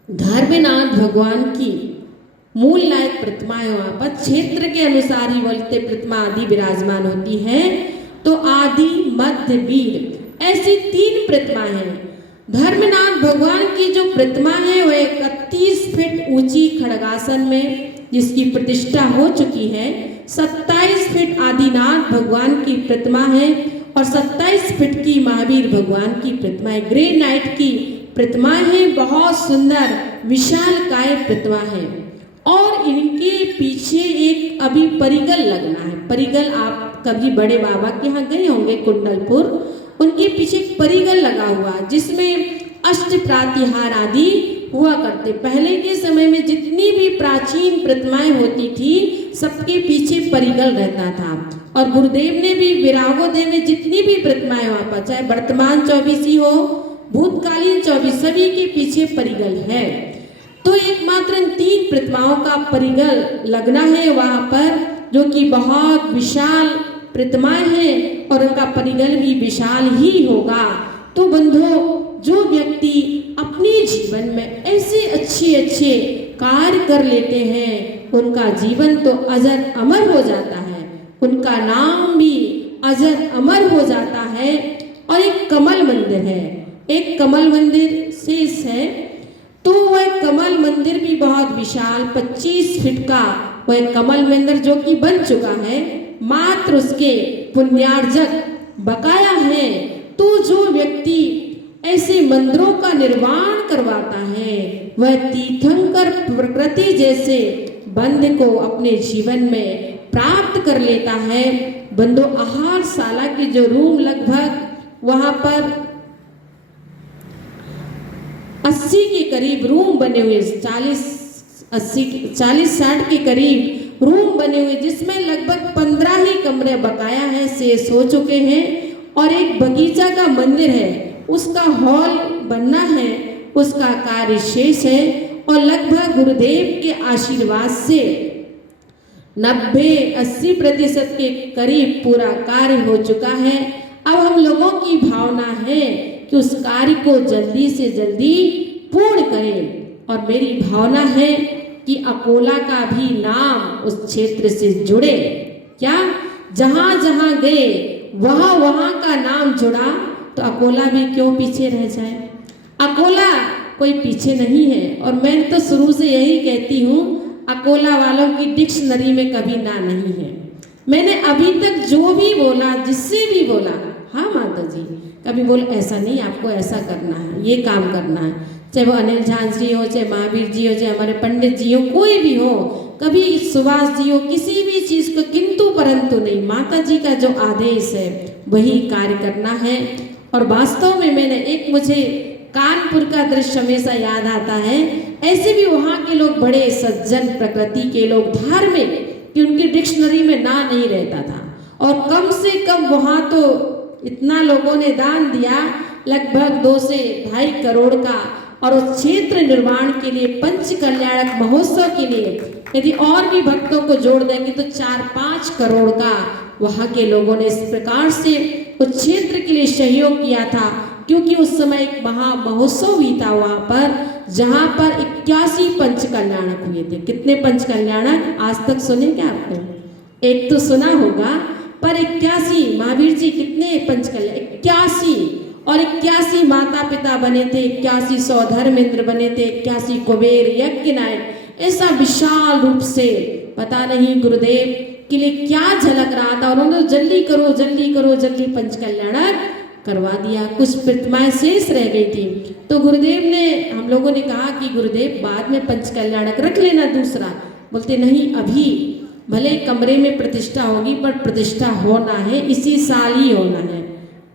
धर्मनाथ भगवान की मूल लायक प्रतिमाएं वहाँ पर क्षेत्र के अनुसार ही बोलते प्रतिमा आदि विराजमान होती है। तो आदि मध्य वीर ऐसी 3 प्रतिमाएं हैं। धर्मनाथ भगवान की जो प्रतिमा है वह 31 फीट ऊंची खड़गासन में जिसकी प्रतिष्ठा हो चुकी है। 27 फीट आदिनाथ भगवान की प्रतिमा है और 27 फीट की महावीर भगवान की प्रतिमा है। ग्रेनाइट की प्रतिमा है, बहुत सुंदर विशालकाय प्रतिमा है। और इनके पीछे एक अभी परिगल लगना है। परिगल आप कभी बड़े बाबा के यहाँ गए होंगे कुंडलपुर, उनके पीछे एक परिगल लगा हुआ जिसमें अष्ट प्रातिहार आदि हुआ करते। पहले के समय में जितनी भी प्राचीन प्रतिमाएं होती थी सबके पीछे परिगल रहता था। और गुरुदेव ने भी विरागोदय में जितनी भी प्रतिमाएं वहाँ पर, चाहे वर्तमान 24 हो, भूतकालीन 24, सभी के पीछे परिगल है। तो एकमात्र इन 3 प्रतिमाओं का परिगल लगना है वहाँ पर, जो कि बहुत विशाल प्रतिमाएं हैं और उनका परिगल भी विशाल ही होगा। तो बंधुओं, जो व्यक्ति अपने जीवन में ऐसे अच्छे अच्छे कार्य कर लेते हैं उनका जीवन तो अजर अमर हो जाता है, उनका नाम भी अजर अमर हो जाता है। और एक कमल मंदिर है, एक कमल मंदिर शेष है, तो वह कमल मंदिर भी बहुत विशाल 25 फीट का वह कमल मंदिर जो कि बन चुका है। मात्र उसके पुण्यार्जक बकाया है तो जो व्यक्ति ऐसे मंदिरों का निर्माण करवाता है वह तीर्थंकर प्रकृति जैसे बंध को अपने जीवन में प्राप्त कर लेता है। बंधु, आहारशाला के जो रूम लगभग वहां पर 80 के करीब रूम बने हुए, 40-60 के करीब रूम बने हुए, जिसमें लगभग 15 ही कमरे बकाया है, शेष हो चुके हैं। और एक बगीचा का मंदिर है, उसका हॉल बनना है, उसका कार्य शेष है। और लगभग गुरुदेव के आशीर्वाद से 90-80% के करीब पूरा कार्य हो चुका है। अब हम लोगों की भावना है कि उस कार्य को जल्दी से जल्दी पूर्ण करें। और मेरी भावना है कि अकोला का भी नाम उस क्षेत्र से जुड़े। क्या जहां जहां गए वहां वहां का नाम जुड़ा तो अकोला भी क्यों पीछे रह जाए। अकोला कोई पीछे नहीं है। और मैं तो शुरू से यही कहती हूँ, अकोला वालों की डिक्शनरी में कभी ना नहीं है। मैंने अभी तक जो भी बोला, जिससे भी बोला, हाँ माता जी, कभी बोल ऐसा नहीं, आपको ऐसा करना है, ये काम करना है, चाहे वो अनिल झांझरी हो, चाहे महावीर जी हो, चाहे हमारे पंडित जी हो, कोई भी हो, कभी सुभाष जी हो, किसी भी चीज को किंतु परंतु नहीं। माता जी का जो आदेश है वही कार्य करना है। और वास्तव में मैंने एक, मुझे कानपुर का दृश्य हमेशा याद आता है। ऐसे भी वहाँ के लोग बड़े सज्जन प्रकृति के लोग, धार्मिक, कि उनकी डिक्शनरी में ना नहीं रहता था। और कम से कम वहाँ तो इतना लोगों ने दान दिया, लगभग 2 से 2.5 करोड़ का। और उस क्षेत्र निर्माण के लिए, पंच कल्याणक महोत्सव के लिए यदि और भी भक्तों को जोड़ देंगे तो 4-5 करोड़ का वहाँ के लोगों ने इस प्रकार से उस क्षेत्र के लिए सहयोग किया था। क्योंकि उस समय एक महा महोत्सव भी था वहाँ पर, जहाँ पर 81 पंच कल्याणक हुए थे। कितने पंच कल्याणक आज तक सुने क्या आपने? एक तो सुना होगा, पर 81 महावीर जी कितने पंच कल्याण? 81। और 81 माता पिता बने थे, 81 सौधर्मेंद्र बने थे, 81 कुबेर यज्ञ नायक। ऐसा विशाल रूप से पता नहीं गुरुदेव के लिए क्या झलक रहा था। और उन्होंने जल्दी करो जल्दी करो जल्दी पंच कल्याणक करवा दिया। कुछ प्रतिमाएं शेष रह गई थी, तो गुरुदेव ने, हम लोगों ने कहा कि गुरुदेव बाद में पंच कल्याणक रख लेना दूसरा। बोलते नहीं, अभी भले कमरे में प्रतिष्ठा होगी पर प्रतिष्ठा होना है, इसी साल ही होना है।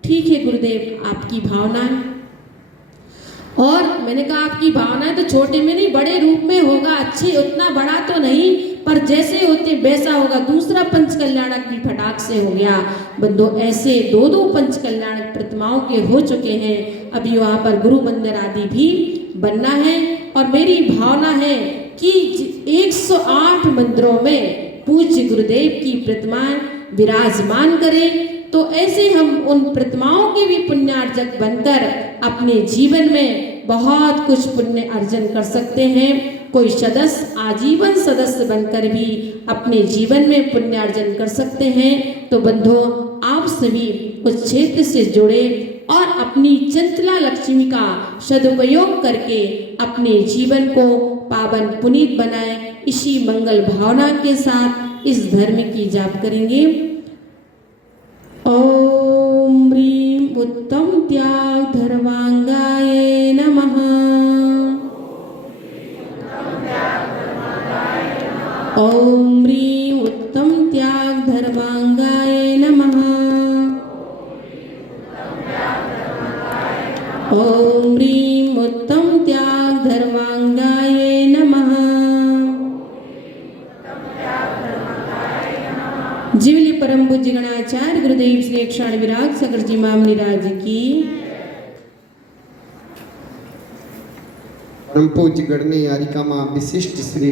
ठीक है गुरुदेव, आपकी भावना है। और मैंने कहा आपकी भावना है तो छोटे में नहीं, बड़े रूप में होगा। अच्छी, उतना बड़ा तो नहीं, पर जैसे होते वैसा होगा। दूसरा पंच कल्याणक भी फटाक से हो गया। बंदो, ऐसे 2-2 पंच कल्याणक प्रतिमाओं के हो चुके हैं। अभी वहाँ पर गुरु मंदिर आदि भी बनना है। और मेरी भावना है कि 108 मंदिरों में पूज्य गुरुदेव की प्रतिमाएं विराजमान करें। तो ऐसे हम उन प्रतिमाओं के भी पुण्यार्जक बनकर अपने जीवन में बहुत कुछ पुण्य अर्जन कर सकते हैं। कोई सदस्य आजीवन सदस्य बनकर भी अपने जीवन में पुण्यार्जन कर सकते हैं। तो बंधुओं, आप सभी उस क्षेत्र से जुड़े और अपनी चंचला लक्ष्मी का सदुपयोग करके अपने जीवन को पावन पुनीत बनाएं। इसी मंगल भावना के साथ इस धर्म की जाप करेंगे। ओम ह्रीं उत्तम त्याग धर्मांगाय नमः। ओम ह्रीं उत्तम त्याग धर्मांगाय नमः। ओम ह्रीं उत्तम त्याग धर्मांगाय नमः। जीवली परम पूज्य गणाचार्य गुरुदेव श्री अक्षाण विराग सकर जी मामनी राज की। परम पूज्य गणनी यारिका मां विशिष्ट श्री